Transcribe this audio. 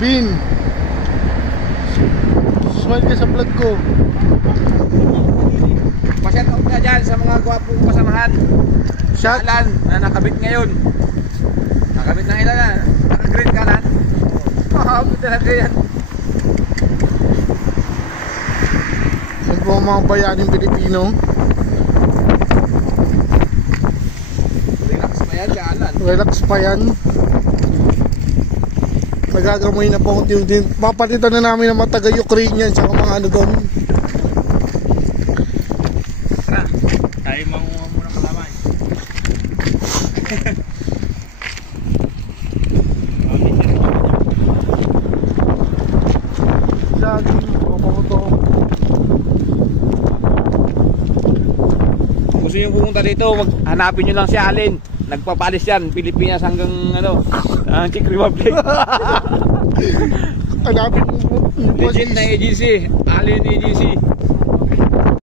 Bin, smile ka sa vlog ko. Pa-shoutout ka dyan sa mga gwapong kasamahan. Shout Alan na nakabit ngayon. Nakabit ng ilan na. Naka-green ka lan. Buti talaga yan. Yan po ang mga bayaning Pilipino. Relax pa yan ka Alan. Relax pa yan. Nagagamoy na po din. Papalitan na namin ng mga taga-Ukrainian sa mga ano doon. Tara, tayo mangunga muna kalaman. Saging, papakuto. Gusto nyo pumunta dito, hanapin nyo lang si Alin. Nagpapalis yan, Pilipinas hanggang ano, Czech Republic. Hanapin mo po. Legit na agency, Alin Agency.